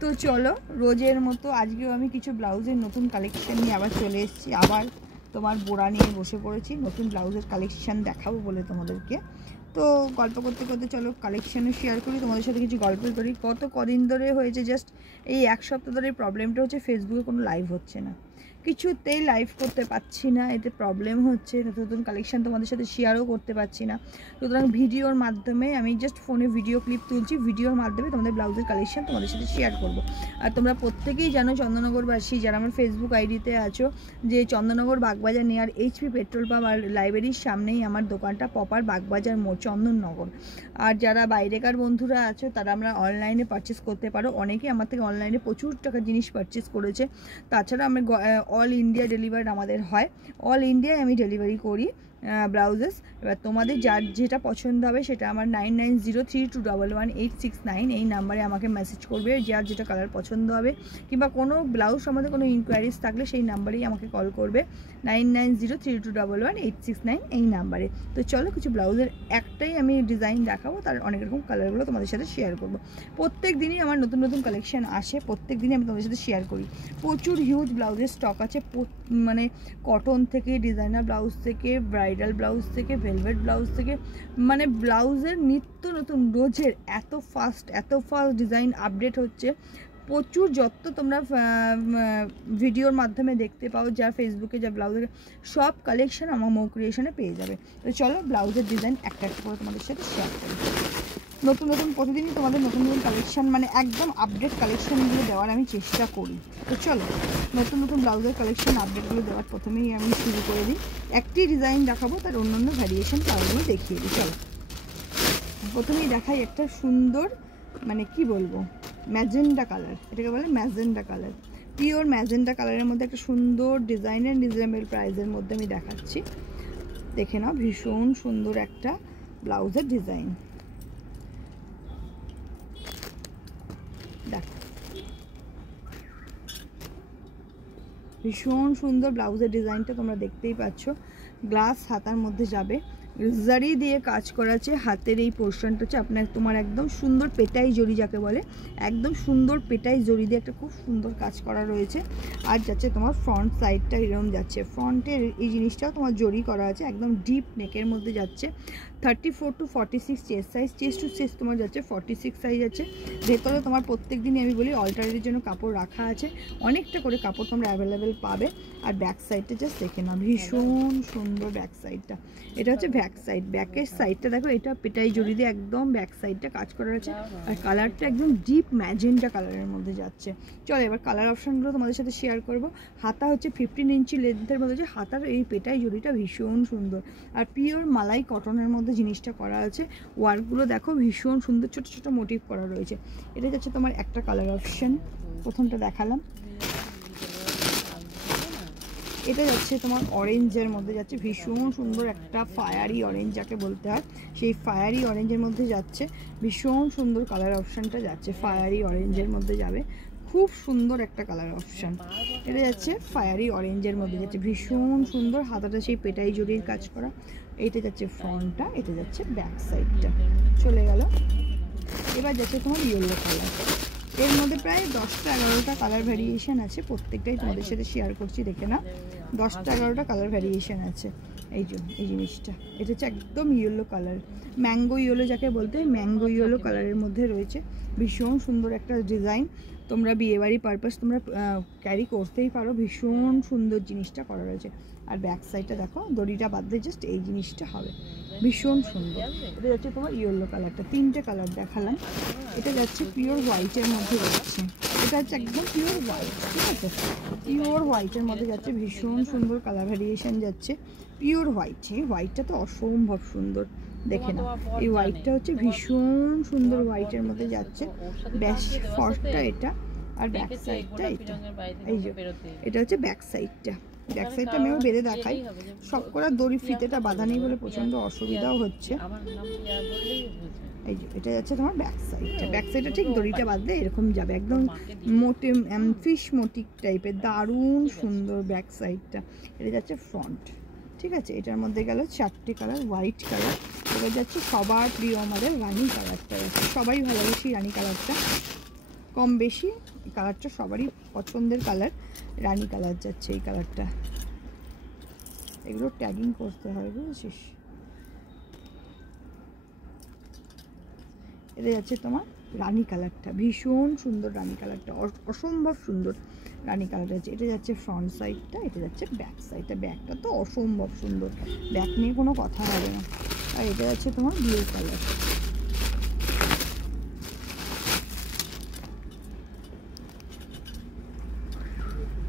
তো চলো রোজের মতো আজকেও আমি কিছু ব্লাউজের নতুন কালেকশন নিয়ে আবার চলে এসেছি। আবার তোমার বোরা নিয়ে বসে পড়েছি, নতুন ব্লাউজের কালেকশন দেখাবো বলে তোমাদেরকে। তো গল্প করতে করতে চলো কালেকশানও শেয়ার করি, তোমাদের সাথে কিছু গল্প করি। কদিন ধরে হয়েছে, জাস্ট এই এক সপ্তাহ ধরে প্রবলেমটা হচ্ছে ফেসবুকে কোনো লাইভ হচ্ছে না, কিছুতেই লাইভ করতে পারছি না, এতে প্রবলেম হচ্ছে। নতুন কালেকশান তোমাদের সাথে শেয়ারও করতে পারছি না। সুতরাং ভিডিওর মাধ্যমে আমি জাস্ট ফোনে ভিডিও ক্লিপ তুলছি, ভিডিওর মাধ্যমে তোমাদের ব্লাউজের কালেকশান তোমাদের সাথে শেয়ার করব। আর তোমরা প্রত্যেকেই জানো চন্দননগরবাসী যারা আমার ফেসবুক আইডিতে আছো, যে Chandannagar Bagbazar near HP petrol pump আর লাইব্রেরির সামনেই আমার দোকানটা, প্রপার বাগবাজার মোড়, চন্দননগর। আর যারা বাইরেকার বন্ধুরা আছো তারা আমরা অনলাইনে পারচেস করতে পারো। অনেকেই আমার থেকে অনলাইনে প্রচুর টাকা জিনিস পারচেস করেছে। তাছাড়া আমি অল ইন্ডিয়া ডেলিভারি আমাদের হয়, অল ইন্ডিয়ায় আমি ডেলিভারি করি ব্লাউজেস। এবার তোমাদের যার যেটা পছন্দ হবে সেটা আমার 9903211869 এই নাম্বারে আমাকে মেসেজ করবে, যার যেটা কালার পছন্দ হবে, কিংবা কোনো ব্লাউজ সম্বন্ধে কোনো ইনকোয়ারিজ থাকলে সেই নাম্বারেই আমাকে কল করবে, 9903211869 এই নাম্বারে। তো চলো কিছু ব্লাউজের একটাই আমি ডিজাইন দেখাবো, তার অনেক রকম কালারগুলো তোমাদের সাথে শেয়ার করবো। প্রত্যেক দিনই আমার নতুন নতুন কালেকশান আসে, প্রত্যেক দিনই আমি তোমাদের সাথে শেয়ার করি। প্রচুর হিউজ ব্লাউজের স্টক আছে, মানে কটন থেকে, ডিজাইনার ব্লাউজ থেকে, ব্রাইডাল ব্লাউজ থেকে, ভেলভেট ব্লাউজ থেকে, মানে ব্লাউজের নিত্য নতুন রোজের এত ফাস্ট ডিজাইন আপডেট হচ্ছে। প্রচুর যত তোমরা ভিডিওর মাধ্যমে দেখতে পাও, যা ফেসবুকে যা ব্লাউজের সব কালেকশান আমার মৌ ক্রিয়েশনে পেয়ে যাবে। তো চলো ব্লাউজের ডিজাইন একটা একটা করে তোমাদের সাথে শেয়ার করি। নতুন প্রতিদিনই তোমাদের নতুন কালেকশান, মানে একদম আপডেট কালেকশানগুলো দেওয়ার আমি চেষ্টা করি। তো চলো নতুন ব্লাউজের কালেকশান আপডেটগুলো দেওয়ার প্রথমেই আমি শুরু করে দিই। একটি ডিজাইন দেখাবো, তার অন্যান্য ভ্যারিয়েশন কালারগুলো দেখিয়ে দিই। চলো প্রথমেই দেখাই একটা সুন্দর, মানে কি বলবো, ম্যাজেন্ডা কালার, এটাকে বলে ম্যাজেন্ডা কালার, পিওর ম্যাজেন্ডা কালারের মধ্যে একটা সুন্দর ডিজাইনের রিজনেবল প্রাইসের মধ্যে আমি দেখাচ্ছি। দেখে নাও, ভীষণ সুন্দর একটা ব্লাউজের ডিজাইন। দেখো ভীষণ সুন্দর ব্লাউজের ডিজাইনটা তোমরা দেখতেই পাচ্ছ। গ্লাস হাতার মধ্যে যাবে, জারি দিয়ে কাজ করা আছে। হাতের এই পোর্শনটা হচ্ছে আপনার তোমার একদম সুন্দর পেটাই জরি যাকে বলে, একদম সুন্দর পেটাই জরি দিয়ে একটা খুব সুন্দর কাজ করা রয়েছে। আর যাচ্ছে তোমার ফ্রন্ট সাইডটা এরকম যাচ্ছে, ফ্রন্টের এই জিনিসটাও তোমার জরি করা আছে, একদম ডিপ নেকের মধ্যে যাচ্ছে। 34 to 46 chest size, chest to chest তোমার যাচ্ছে 46 সাইজ আছে। ভেতরে তোমার প্রত্যেক দিনই আমি বলি অল্টারের জন্য কাপড় রাখা আছে, অনেকটা করে কাপড় তোমরা অ্যাভেলেবেল পাবে। আর ব্যাক সাইডটা জাস্ট দেখে নাও, ভীষণ সুন্দর ব্যাক সাইডটা। এটা হচ্ছে ব্যাক সাইড, ব্যাকের সাইডটা দেখো, এটা পেটাই জড়ি দিয়ে একদম ব্যাক সাইডটা কাজ করা আছে। আর কালারটা একদম ডিপ ম্যাজেন্টা কালারের মধ্যে যাচ্ছে। চলো এবার কালার অপশানগুলো তোমাদের সাথে শেয়ার করবো। হাতা হচ্ছে 15 ইঞ্চি লেন্থের মধ্যে, যে হাতার এই পেটাই জড়িটা ভীষণ সুন্দর। আর পিওর মালাই কটনের মধ্যে জিনিসটা করা আছে। ওয়ার্কগুলো দেখো ভীষণ সুন্দর, ছোট ছোট মোটিভ করা রয়েছে। এটা যাচ্ছে তোমার একটা কালার অপশান, প্রথমটা দেখালাম। এটা যাচ্ছে তোমার অরেঞ্জের মধ্যে যাচ্ছে, ভীষণ সুন্দর একটা ফায়ারি অরেঞ্জ যাকে বলতে হয়, সেই ফায়ারি অরেঞ্জের মধ্যে যাচ্ছে। ভীষণ সুন্দর কালার অপশানটা যাচ্ছে, ফায়ারি অরেঞ্জের মধ্যে যাবে, খুব সুন্দর একটা কালার অপশান। এটা যাচ্ছে ফায়ারি অরেঞ্জের মধ্যে যাচ্ছে, ভীষণ সুন্দর। হাতাটা সেই পেটাই জড়ির কাজ করা। এটা যাচ্ছে ফ্রন্টটা, এটা যাচ্ছে ব্যাক সাইডটা। চলে গেল। এবার যাচ্ছে তোমার ইয়েলো কালার। এর মধ্যে প্রায় 10টা 11টা কালার ভ্যারিয়েশন আছে, প্রত্যেকটাই তোমাদের সাথে শেয়ার করছি। দেখে না, 10টা 11টা কালার ভ্যারিয়েশন আছে। এই জিনিসটা, এটা হচ্ছে একদম ইয়েলো কালার, ম্যাঙ্গো ইয়েলো যাকে বলতে হয়, ম্যাঙ্গো ইয়েলো কালারের মধ্যে রয়েছে। ভীষণ সুন্দর একটা ডিজাইন, তোমরা বিয়েবাড়ি পারপাস তোমরা ক্যারি করতেই পারো, ভীষণ সুন্দর জিনিসটা করা রয়েছে। আর ব্যাক সাইডটা দেখো, দড়িটা বাদ দিয়ে জাস্ট এই জিনিসটা হবে, ভীষণ সুন্দর। এটা যাচ্ছে তোমার ইয়েলো কালারটা, 3টে কালার দেখালাম। এটা যাচ্ছে পিওর হোয়াইটের মধ্যে যাচ্ছে, এটা হচ্ছে একদম পিওর হোয়াইট, ঠিক আছে, পিওর হোয়াইটের মধ্যে যাচ্ছে, ভীষণ সুন্দর কালার ভ্যারিয়েশন যাচ্ছে। পিওর হোয়াইট, এই হোয়াইটটা তো অসম্ভব সুন্দর, দেখে না, এই হোয়াইটটা হচ্ছে ভীষণ সুন্দর হোয়াইটের মধ্যে যাচ্ছে। ব্যাস ফর্টটা এটা, আর ব্যাক সাইডটা এটা। এই যে এটা হচ্ছে ব্যাক সাইডটা, ব্যাক সাইডটা আমিও বেঁধে দেখাই। সব করে দড়ি ফিতেটা বাঁধা নেই বলে প্রচণ্ড অসুবিধাও হচ্ছে। এই যে এটা যাচ্ছে তোমার ব্যাক সাইডটা, ব্যাক সাইডটা ঠিক দড়িটা বাঁধলে এরকম যাবে, একদম মোটে ফিশ মোটিক টাইপের, দারুণ সুন্দর ব্যাক সাইডটা। এটা যাচ্ছে ফ্রন্ট, ঠিক আছে। এটার মধ্যে গেল 4টে কালার, হোয়াইট কালার। এবার 这个叫去 সবার প্রিয় আমাদের রানী কালারটা আছে, সবাই ভালোবাসি রানী কালারটা। এটা হচ্ছে তোমার ব্যাক সাইডটা, ব্যাক সাইডটা ঠিক দড়িটা বাঁধলে এরকম যাবে, একদম মোটে ফিশ মোটিক টাইপের, দারুণ সুন্দর ব্যাক সাইডটা। এটা যাচ্ছে ফ্রন্ট, ঠিক আছে। এটার মধ্যে গেল 4টে কালার, হোয়াইট কালার। এবার যাচ্ছে সবার প্রিয় আমাদের রানী কালারটা, সবাই ভালোবাসি রানী কালারটা। কম বেশি কালারটা সবারই পছন্দের কালার, রানী কালার যাচ্ছে এই কালারটা। এগুলো ট্যাগিং করতে হয়, বুঝেছিস? এটা যাচ্ছে তোমার রানী কালারটা, ভীষণ সুন্দর রানী কালারটা, অসম্ভব সুন্দর রানী কালারটা আছে। এটা যাচ্ছে ফ্রন্ট সাইডটা, এটা যাচ্ছে ব্যাক সাইডটা। ব্যাকটা তো অসম্ভব সুন্দর, ব্যাক নিয়ে কোনো কথা হবে না। আর এটা যাচ্ছে তোমার ব্লু কালার।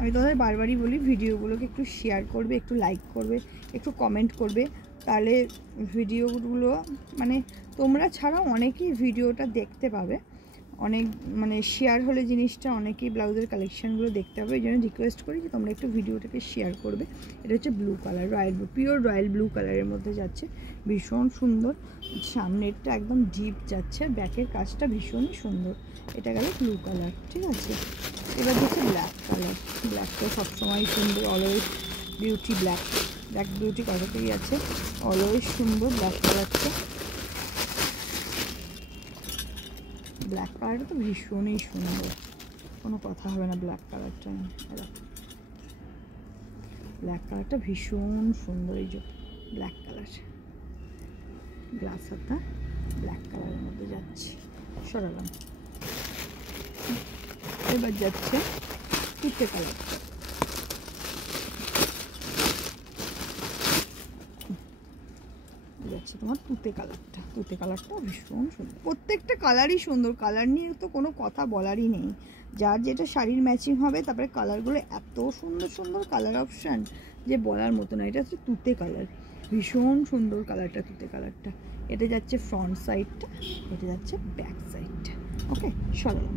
আমি তোমাদের বারবারই বলি ভিডিওগুলোকে একটু শেয়ার করবে, একটু লাইক করবে, একটু কমেন্ট করবে, তাহলে ভিডিওগুলো মানে তোমরা ছাড়াও অনেকেই ভিডিওটা দেখতে পাবে। অনেক মানে শেয়ার হলে জিনিসটা অনেকেই ব্লাউজের কালেকশানগুলো দেখতে হবে। এই জন্য রিকোয়েস্ট করি যে তোমরা একটু ভিডিওটাকে শেয়ার করবে। এটা হচ্ছে blue colour, royal blue, pure royal blue কালারের মধ্যে যাচ্ছে, ভীষণ সুন্দর। সামনেরটা একদম ডিপ যাচ্ছে, ব্যাকের কাজটা ভীষণই সুন্দর। এটা গেল ব্লু কালার, ঠিক আছে। এবার হচ্ছে ব্ল্যাক কালার। ব্ল্যাকটা সবসময় সুন্দর, always beauty black. Black beauty কতটাই আছে, অলওয়েজ সুন্দর ব্ল্যাক কালারটা। ব্ল্যাক কালারটা তো ভীষণই সুন্দর, কোনো কথা হবে না ব্ল্যাক কালারটা। ব্ল্যাক কালারটা ভীষণ সুন্দর, এই যে ব্ল্যাক কালার, গ্লাস হাতা ব্ল্যাক কালারের মধ্যে যাচ্ছে। সরালাম। এবার যাচ্ছে তুতে কালারটা। যাচ্ছে তোমার তুতে কালারটা। তুতে কালারটা ভীষণ সুন্দর, প্রত্যেকটা কালারই সুন্দর, কালার নিয়ে তো কোনো কথা বলারই নেই। যার যেটা শাড়ির ম্যাচিং হবে। তারপরে কালারগুলো এত সুন্দর সুন্দর কালার অপশান যে বলার মতো না। এটা হচ্ছে তুতে কালার, ভীষণ সুন্দর কালারটা, তুতে কালারটা। এটা যাচ্ছে ফ্রন্ট সাইডটা, এটা যাচ্ছে ব্যাক সাইডটা। ওকে, সরালাম।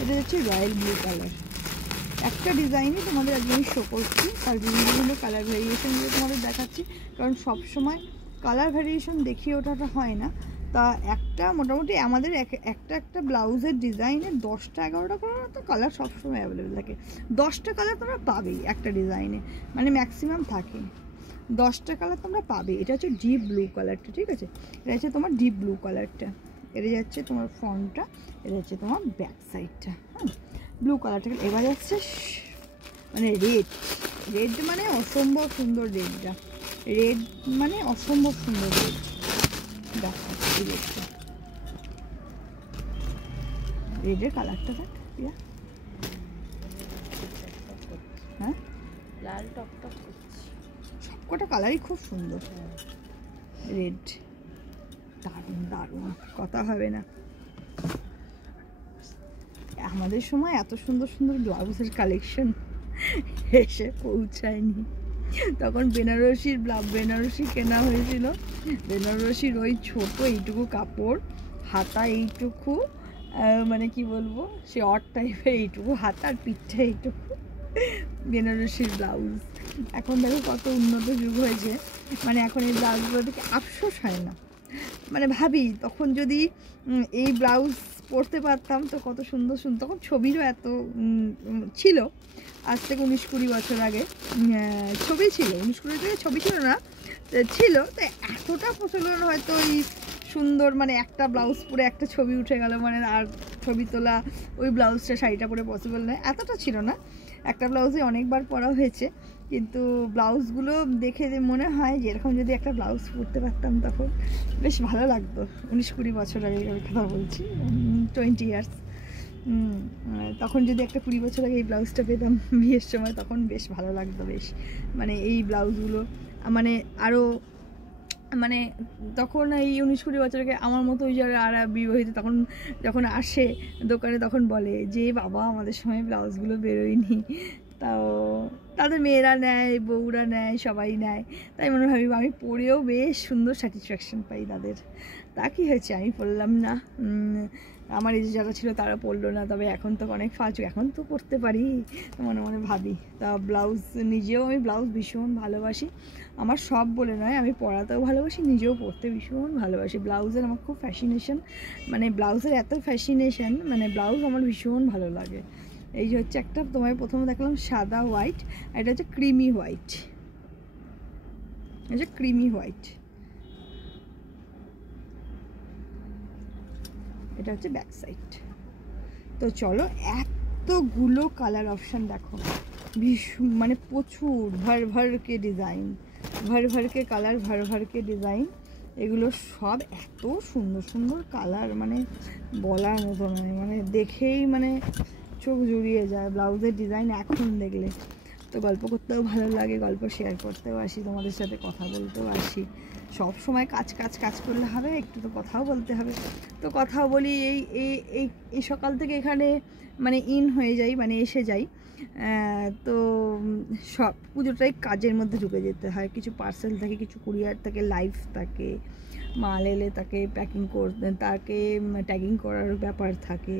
এটা যাচ্ছে রয়্যাল ব্লু কালার। একটা ডিজাইনই তোমাদের আজকে আমি শো করছি, আর বিভিন্ন কালার ভ্যারিয়েশনগুলো তোমাদের দেখাচ্ছি, কারণ সবসময় কালার ভ্যারিয়েশন দেখিয়ে ওঠাটা হয় না। তা একটা মোটামুটি আমাদের একটা ব্লাউজের ডিজাইনের 10টা 11টা করে তো কালার সবসময় অ্যাভেলেবেল থাকে। 10টা কালার তোমরা পাবেই একটা ডিজাইনে, মানে ম্যাক্সিমাম থাকে 10টা কালার তোমরা পাবে। এটা হচ্ছে ডিপ ব্লু কালারটা, ঠিক আছে। এটা হচ্ছে তোমার ডিপ ব্লু কালারটা। এটা যাচ্ছে তোমার ফ্রন্টটা, এটা হচ্ছে তোমার ব্যাক সাইডটা। হ্যাঁ, ব্লু কালারটা। এবার যাচ্ছে মানে রেড মানে অসম্ভব সুন্দর। রেড মানে অসম্ভব সুন্দর রেড। দেখো এই রেডটা, রেডের কালারটা দেখ। হ্যাঁ, লাল টকটক করছে, সবকটা কালারই খুব সুন্দর। রেড দারুণ দারুণ, কথা হবে না। আমাদের সময় এত সুন্দর সুন্দর ব্লাউজের কালেকশন এসে পৌঁছায়নি। তখন বেনারসি কেনা হয়েছিল। বেনারসির ওই ছোট এইটুকু কাপড়, হাতা এইটুকু, মানে কি বলবো, সে অট টাইপের এইটুকু হাতা, আর পিঠটা এইটুকু বেনারসির ব্লাউজ। এখন দেখো কত উন্নত যুগ হয়েছে, মানে এখন এই ব্লাউজগুলো দেখে আফসোস হয় না। মানে ভাবি তখন যদি এই ব্লাউজ পরতে পারতাম তো কত সুন্দর সুন্দর। তখন ছবিরও এত ছিল, আজ থেকে 19-20 বছর আগে ছবি ছিল, 19-20 থেকে ছবি ছিল না, ছিল। তো এতটা প্রচলন হয়তো এই সুন্দর, মানে একটা ব্লাউজ পরে একটা ছবি উঠে গেল, মানে আর ছবি তোলা ওই ব্লাউজটা শাড়িটা পরে পসিবল নয়, এতটা ছিল না। একটা ব্লাউজে অনেকবার পরা হয়েছে, কিন্তু ব্লাউজগুলো দেখে যে মনে হয় যে এরকম যদি একটা ব্লাউজ পরতে পারতাম তখন বেশ ভালো লাগতো। 19-20 বছর আগে কথা বলছি, 20 ইয়ার্স। তখন যদি একটা 20 বছর আগে এই ব্লাউজটা পেতাম বিয়ের সময়, তখন বেশ ভালো লাগতো। বেশ মানে এই ব্লাউজগুলো মানে আরও মানে তখন এই 19-20 বছর আগে আমার মতো ওই যারা আর বিবাহিত তখন যখন আসে দোকানে, তখন বলে যে বাবা আমাদের সময় ব্লাউজগুলো বেরোয়নি। তাও তাদের মেয়েরা নেয়, বউরা নেয়, সবাই নেয়। তাই মনে ভাবি আমি পরেও বেশ সুন্দর স্যাটিসফ্যাকশান পাই তাদের। তা কী হয়েছে, আমি পরলাম না, আমার এই যারা ছিল তারা পরলো না, তবে এখন তো অনেক ফাঁচু, এখন তো পরতে পারি, মনে মনে ভাবি। তা ব্লাউজ, নিজেও আমি ব্লাউজ ভীষণ ভালোবাসি। আমার সব বলে নয়, আমি পরাতেও ভালোবাসি, নিজেও পরতে ভীষণ ভালোবাসি। ব্লাউজের আমার খুব ফ্যাসিনেশন, মানে ব্লাউজের এত ফ্যাসিনেশন, মানে ব্লাউজ আমার ভীষণ ভালো লাগে। এই যে হচ্ছে একটা, তোমায় প্রথমে দেখলাম সাদা হোয়াইট, এটা হচ্ছে ক্রিমি হোয়াইট, এটা ক্রিমি হোয়াইট। এটা হচ্ছে ব্যাক সাইড, তো চলো, এতগুলো কালার অপশান দেখো, ভীষণ মানে প্রচুর, ভর ভরকে ডিজাইন, ভর ভরকে কালার, ভর ভরকে ডিজাইন। এগুলো সব এত সুন্দর সুন্দর কালার, মানে বলার মতো নয়, মানে দেখেই মানে চোখ জুড়িয়ে যায় ব্লাউজের ডিজাইন এখন দেখলে। তো গল্প করতেও ভালো লাগে, গল্প শেয়ার করতেও আসি, তোমাদের সাথে কথা বলতেও আসি। সব সময় কাজ কাজ কাজ করলে হবে, একটু তো কথাও বলতে হবে। তো কথাও বলি, এই সকাল থেকে এখানে মানে হয়ে যাই, মানে এসে যাই। তো সব পুজোটাই কাজের মধ্যে ঢুকে যেতে হয়, কিছু পার্সেল থাকে, কিছু কুরিয়ার থাকে, লাইভ থাকে, মাল এলে তাকে প্যাকিং করতে, তাকে ট্যাগিং করার ব্যাপার থাকে,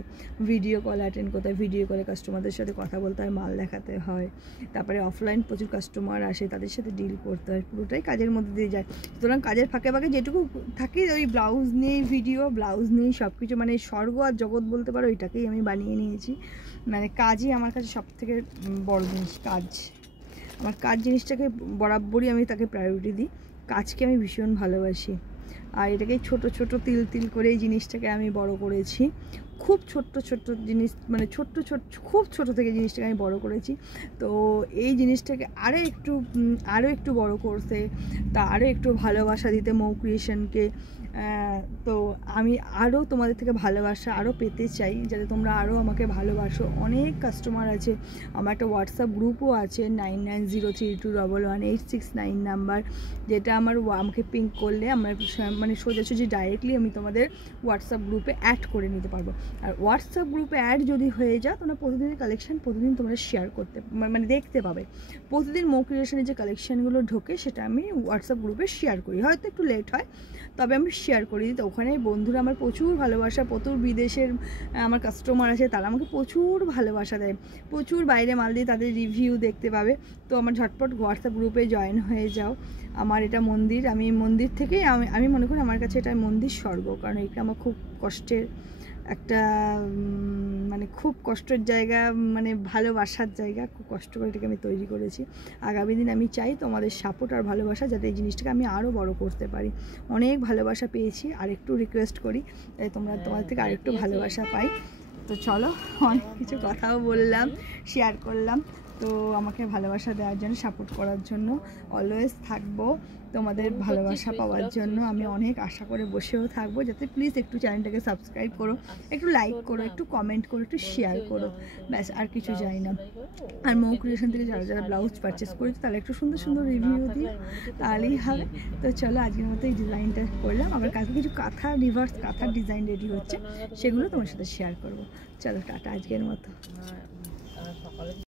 ভিডিও কল অ্যাটেন্ড করতে হয়, ভিডিও কলে কাস্টমারদের সাথে কথা বলতে হয়, মাল দেখাতে হয়, তারপরে অফলাইন প্রচুর কাস্টমার আসে, তাদের সাথে ডিল করতে হয়, পুরোটাই কাজের মধ্যে দিয়ে যায়। সুতরাং কাজের ফাঁকে ফাঁকে যেটুকু থাকি, ওই ব্লাউজ নিয়েই ভিডিও, ব্লাউজ নিয়েই সব কিছু, মানে স্বর্গ আর জগৎ বলতে পারো, এটাকেই আমি বানিয়ে নিয়েছি। মানে কাজই আমার কাছে সব থেকে বড় জিনিস, কাজ। আমার কাজ জিনিসটাকে বরাবরই আমি তাকে প্রায়োরিটি দিই, কাজকে আমি ভীষণ ভালোবাসি। আর এটাকে ছোট ছোট তিল তিল করে এই জিনিসটাকে আমি বড় করেছি, খুব ছোট্ট ছোট্ট জিনিস, মানে খুব ছোট থেকে জিনিসটাকে আমি বড় করেছি। তো এই জিনিসটাকে আরও একটু বড় করতে, তা আরও একটু ভালোবাসা দিতে মৌ ক্রিয়েশনকে। তো আমি আরও তোমাদের থেকে ভালোবাসা আরও পেতে চাই, যাতে তোমরা আরও আমাকে ভালোবাসো। অনেক কাস্টমার আছে, আমার একটা হোয়াটসঅ্যাপ গ্রুপও আছে, 9903211869 নাম্বার, যেটা আমাকে পিঙ্ক করলে আমার মানে সোজাসুজি ডাইরেক্টলি আমি তোমাদের হোয়াটসঅ্যাপ গ্রুপে অ্যাড করে নিতে পারবো। আর হোয়াটসঅ্যাপ গ্রুপে অ্যাড যদি হয়ে যায়, তোমরা প্রতিদিনের কালেকশান প্রতিদিন তোমরা শেয়ার করতে মানে দেখতে পাবে। প্রতিদিন মৌ ক্রিয়েশনের যে কালেকশানগুলো ঢোকে সেটা আমি হোয়াটসঅ্যাপ গ্রুপে শেয়ার করি, হয়তো একটু লেট হয়, তবে আমি শেয়ার করি। তো ওখানে বন্ধুরা আমার প্রচুর ভালোবাসা, প্রচুর বিদেশের আমার কাস্টমার আছে, তারা আমাকে প্রচুর ভালোবাসা দেয়, প্রচুর বাইরে মাল দিয়ে তাদের রিভিউ দেখতে পাবে। তো আমার ঝটপট হোয়াটসঅ্যাপ গ্রুপে জয়েন হয়ে যাও। আমার এটা মন্দির, আমি মন্দির থেকেই আমি মনে করি আমার কাছে এটা মন্দির স্বর্গ, কারণ এটা আমার খুব কষ্টের একটা মানে খুব কষ্টের জায়গা, মানে ভালোবাসার জায়গা, খুব কষ্ট করে এটাকে আমি তৈরি করেছি। আগামী দিন আমি চাই তোমাদের সাপোর্ট আর ভালোবাসা, যাতে এই জিনিসটাকে আমি আরও বড় করতে পারি। অনেক ভালোবাসা পেয়েছি, আর একটু রিকোয়েস্ট করি তাই তোমাদের থেকে আরেকটু ভালোবাসা পাই। তো চলো, অনেক কিছু কথাও বললাম, শেয়ার করলাম। তো আমাকে ভালোবাসা দেওয়ার জন্য, সাপোর্ট করার জন্য অলওয়েজ থাকবো, তোমাদের ভালোবাসা পাওয়ার জন্য আমি অনেক আশা করে বসেও থাকবো। যাতে প্লিজ একটু চ্যানেলটাকে সাবস্ক্রাইব করো, একটু লাইক করো, একটু কমেন্ট করো, একটু শেয়ার করো, ব্যাস আর কিছু চাই না। আর মৌ ক্রিয়েশন থেকে যারা যারা ব্লাউজ পারচেস করেছে তাহলে একটু সুন্দর সুন্দর রিভিউ দিও, তাহলেই হবে। তো চলো, আজকের মতো এই ডিজাইনটা করলাম, আবার কালকে কিছু কাঁথা রিভার্স কাঁথার ডিজাইন রেডি হচ্ছে, সেগুলো তোমার সাথে শেয়ার করবো। চলো টাটা আজকের মতো।